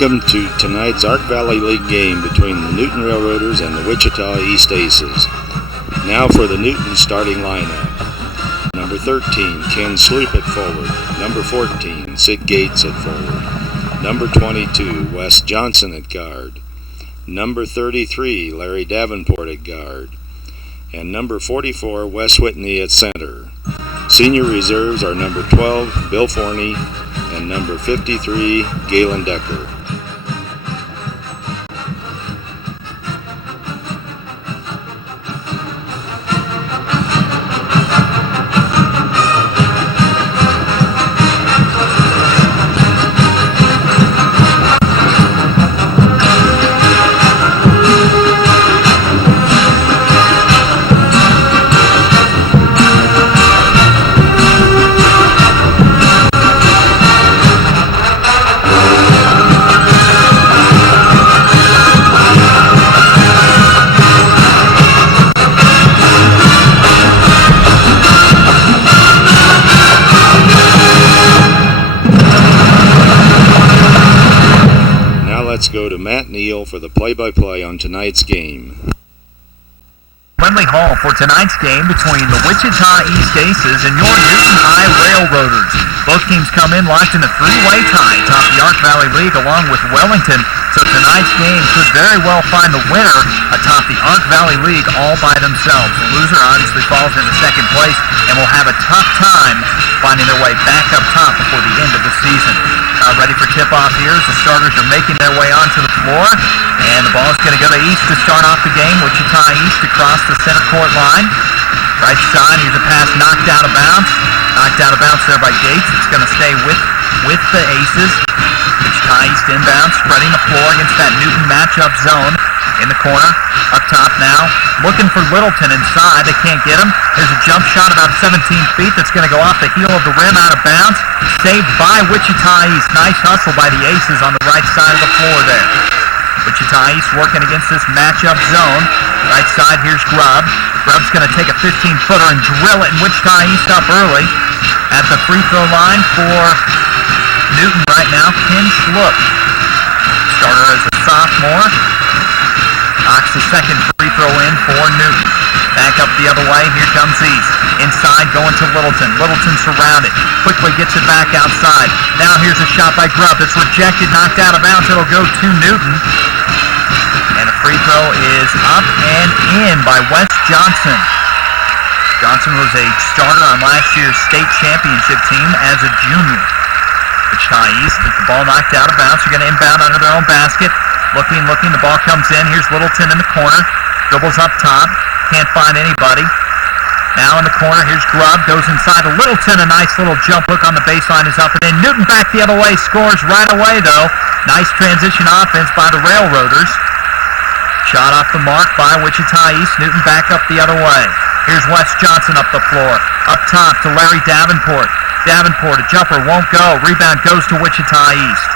Welcome to tonight's Ark Valley League game between the Newton+Railroaders and the Wichita East Aces. Now for the Newton starting lineup. Number 13, Ken Sloop at forward. Number 14, SidGates at forward. Number 22, Wes Johnson at guard. Number 33, Larry Davenport at guard. And number 44, Wes Whitney at center. Senior reserves are number 12, Bill Forney, and number 53, Galen Decker. Let's go to Matt Neal for the play-by-play on tonight's game. Wembley Hall for tonight's game between the Wichita East Aces and your Newton+Railroaders. Both teams come in locked in a three-way tie atop the Ark Valley League along with Wellington, so tonight's game could very well find the winner atop the Ark Valley League all by themselves. The loser obviously falls into second place and will have a tough time finding their way back up top before the end of the season. Ready for tip-off here as the starters are making their way onto the floor. And the ball is going to go to East to start off the game. Wichita East across the center court line. Right side, here's a pass knocked out of bounds. Knocked out of bounds there by Gates. It's going to stay with the Aces. Wichita East inbound, spreading the floor against that Newton matchup zone. In the corner, up top now, looking for Littleton inside. They can't get him. There's a jump shot about 17 feet that's going to go off the heel of the rim out of bounds. Saved by Wichita East. Nice hustle by the Aces on the right side of the floor there. Wichita East working against this matchup zone. Right side, here's Grubb. Grubb's going to take a 15-footer and drill it, and Wichita East up early. At the free throw line for Newton right now, Ken Sloop. Starter as a sophomore. Knocks the second free throw in for Newton. Back up the other way. Here comes East. Inside going to Littleton. Littleton surrounded. Quickly gets it back outside. Now here's a shot by Grubb. It's rejected, knocked out of bounds. It'll go to Newton. And a free throw is up and in by Wes Johnson. Johnson was a starter on last year's state championship team as a junior. Wichita East with the ball knocked out of bounds. They're going to inbound under their own basket. Looking, the ball comes in. Here's Littleton in the corner. Dribbles up top. Can't find anybody. Now in the corner, here's Grubb. Goes inside to Littleton. A nice little jump hook on the baseline is up and in. Newton back the other way. Scores right away, though. Nice transition offense by the Railroaders. Shot off the mark by Wichita East. Newton back up the other way. Here's Wes Johnson up the floor. Up top to Larry Davenport. Davenport, a jumper, won't go. Rebound goes to Wichita East.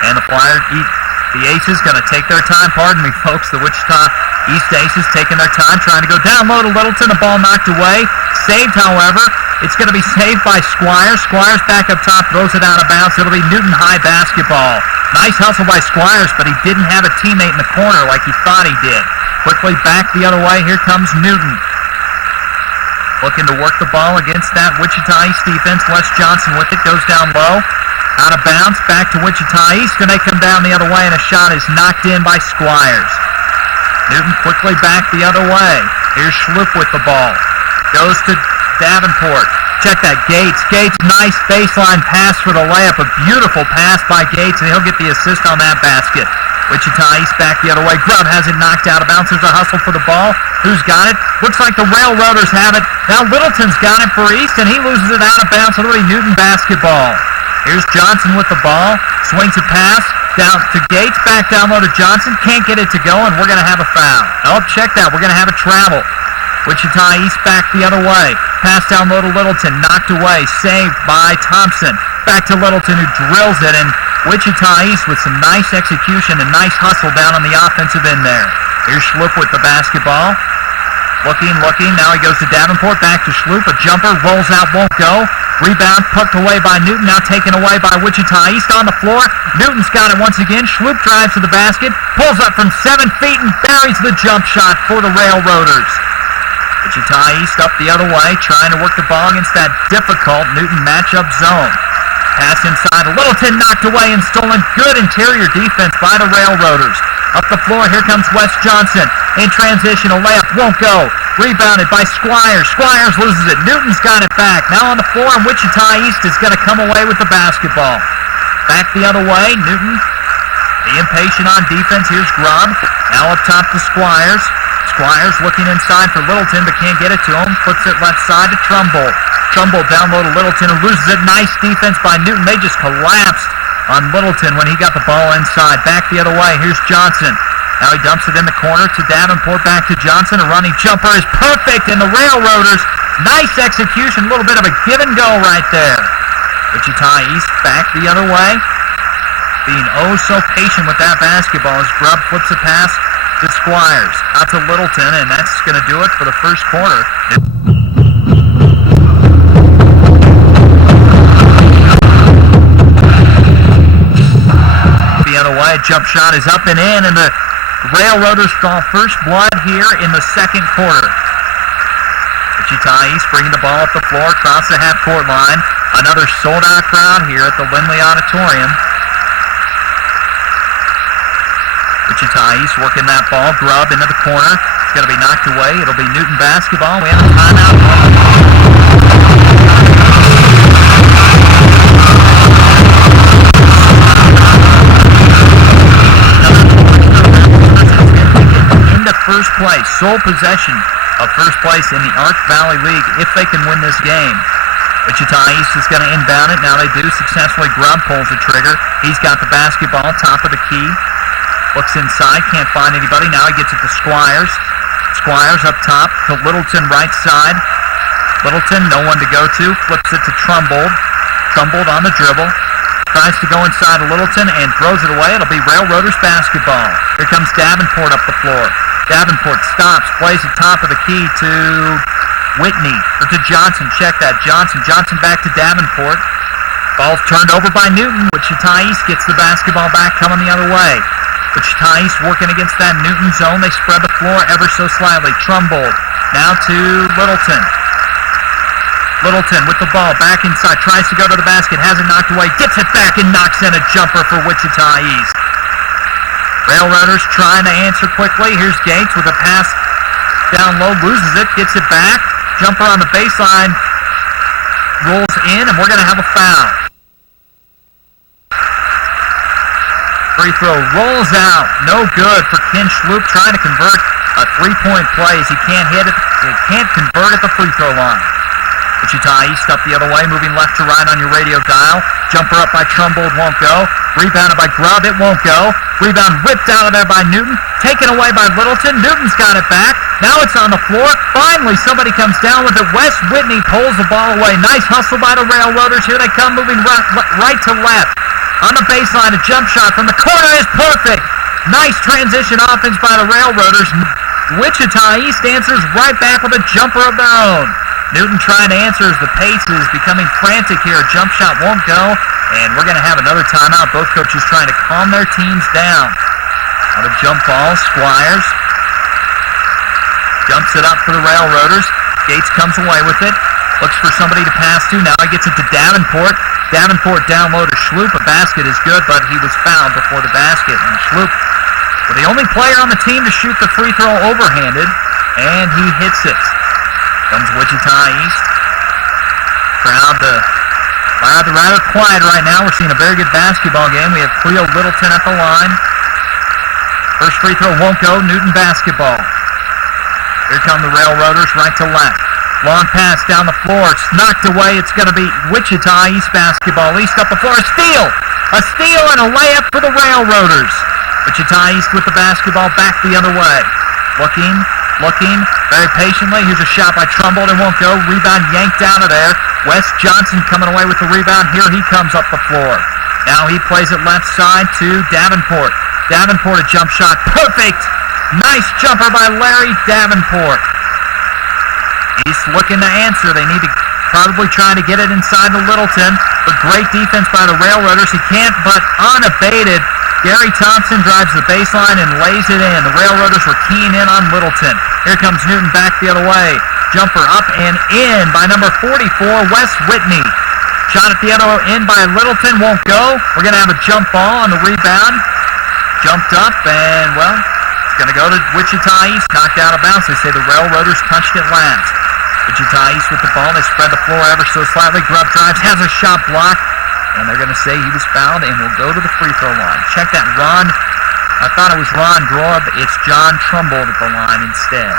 And the Aces going to take their time. Pardon me, folks. The Wichita East Aces taking their time, trying to go down low to Littleton. The ball knocked away. Saved, however. It's going to be saved by Squires. Squires back up top, throws it out of bounds. It'll be Newton High basketball. Nice hustle by Squires, but he didn't have a teammate in the corner like he thought he did. Quickly back the other way. Here comes Newton. Looking to work the ball against that Wichita East defense. Wes Johnson with it. Goes down low. Out of bounds, back to Wichita East, and they come down the other way, and a shot is knocked in by Squires. Newton quickly back the other way. Here's Sloop with the ball. Goes to Davenport. Check that, Gates. Gates, nice baseline pass for the layup. A beautiful pass by Gates, and he'll get the assist on that basket. Wichita East back the other way. Grubb has it knocked out of bounds. There's a hustle for the ball. Who's got it? Looks like the Railroaders have it. Now Littleton's got it for East, and he loses it out of bounds. It'll be Newton basketball. Here's Johnson with the ball. Swings a pass down to Gates. Back down low to Johnson. Can't get it to go, and we're going to have a foul. Oh, check that. We're going to have a travel. Wichita East back the other way. Pass down low to Littleton. Knocked away. Saved by Thompson. Back to Littleton, who drills it. And Wichita East with some nice execution and nice hustle down on the offensive end there. Here's Sloop with the basketball. Looking. Now he goes to Davenport. Back to Schloop. A jumper. Rolls out. Won't go. Rebound pucked away by Newton. Now taken away by Wichita East on the floor. Newton's got it once again. Schloop drives to the basket. Pulls up from 7 feet and buries the jump shot for the Railroaders. Wichita East up the other way, trying to work the ball against that difficult Newton matchup zone. Pass inside. Littleton knocked away and stolen. Good interior defense by the Railroaders. Up the floor, here comes Wes Johnson. In transition, a layup won't go. Rebounded by Squires. Squires loses it. Newton's got it back. Now on the floor, and Wichita East is going to come away with the basketball. Back the other way, Newton, the impatient on defense. Here's Grubb. Now up top to Squires. Squires looking inside for Littleton, but can't get it to him. Puts it left side to Trumbull. Trumbull down low to Littleton, who loses it. Nice defense by Newton. They just collapsed on Littleton when he got the ball inside. Back the other way. Here's Johnson. Now he dumps it in the corner to Davenport. Back to Johnson. A running jumper is perfect, and the Railroaders, nice execution. A little bit of a give and go right there. Wichita East back the other way. Being oh so patient with that basketball as Grubb flips a pass to Squires. Out to Littleton, and that's going to do it for the first quarter. The other way, jump shot is up and in, and the Railroaders draw first blood here in the second quarter. Wichita East bringing the ball up the floor across the half-court line. Another sold-out crowd here at the Lindley Auditorium. Wichita East working that ball. Grubb into the corner. It's going to be knocked away. It'll be Newton basketball. We have a timeout. First place, sole possession of first place in the Ark Valley League if they can win this game. Wichita East is going to inbound it. Now they do successfully. Grubb pulls the trigger. He's got the basketball, top of the key. Looks inside, can't find anybody. Now he gets it to Squires. Squires up top to Littleton, right side. Littleton, no one to go to. Flips it to Trumbull. Trumbull on the dribble. Tries to go inside of Littleton and throws it away. It'll be Railroaders basketball. Here comes Davenport up the floor. Davenport stops, plays the top of the key to Whitney, or to Johnson. Check that, Johnson. Johnson back to Davenport. Ball's turned over by Newton. Wichita East gets the basketball back, coming the other way. Wichita East working against that Newton zone. They spread the floor ever so slightly. Trumbull now to Littleton. Littleton with the ball back inside. Tries to go to the basket. Has it knocked away. Gets it back and knocks in a jumper for Wichita East. Railroaders trying to answer quickly. Here's Gates with a pass down low. Loses it. Gets it back. Jumper on the baseline. Rolls in, and we're going to have a foul. Free throw rolls out. No good for Ken Schloop trying to convert a three-point play as he can't hit it. He can't convert at the free throw line. Wichita East up the other way, moving left to right on your radio dial. Jumper up by Trumbull, won't go. Rebounded by Grubb, it won't go. Rebound ripped out of there by Newton. Taken away by Littleton. Newton's got it back. Now it's on the floor. Finally, somebody comes down with it. Wes Whitney pulls the ball away. Nice hustle by the Railroaders. Here they come, moving right to left. On the baseline, a jump shot from the corner is perfect. Nice transition offense by the Railroaders. Wichita East answers right back with a jumper of their own. Newton trying to answer as the pace is becoming frantic here. A jump shot won't go, and we're going to have another timeout. Both coaches trying to calm their teams down. On a jump ball, Squires jumps it up for the Railroaders. Gates comes away with it. Looks for somebody to pass to. Now he gets it to Davenport. Davenport down low to Schloop. A basket is good, but he was fouled before the basket. And Schloop, well, the only player on the team to shoot the free throw overhanded, and he hits it. Comes Wichita East. Crowd rather quiet right now. We're seeing a very good basketball game. We have Cleo Littleton at the line. First free throw won't go. Newton basketball. Here come the Railroaders right to left. Long pass down the floor. It's knocked away. It's going to be Wichita East basketball. East up the floor. A steal! A steal and a layup for the Railroaders. Wichita East with the basketball back the other way. Looking very patiently. Here's a shot by Trumbull. It won't go. Rebound yanked out of there. Wes Johnson coming away with the rebound. Here he comes up the floor. Now he plays it left side to Davenport. Davenport a jump shot. Perfect! Nice jumper by Larry Davenport. East looking to answer. They need to probably try to get it inside to Littleton, but great defense by the Railroaders. He can't, but unabated. Gary Thompson drives the baseline and lays it in. The Railroaders were keying in on Littleton. Here comes Newton back the other way. Jumper up and in by number 44, Wes Whitney. Shot at the other end by Littleton, won't go. We're going to have a jump ball on the rebound. Jumped up and, well, it's going to go to Wichita East. Knocked out of bounds. They say the Railroaders punched it last. Wichita East with the ball. They spread the floor ever so slightly. Grubb drives, has a shot blocked. And they're going to say he was fouled and will go to the free throw line. Check that, Ron. I thought it was Ron Grubb. It's John Trumbull at the line instead.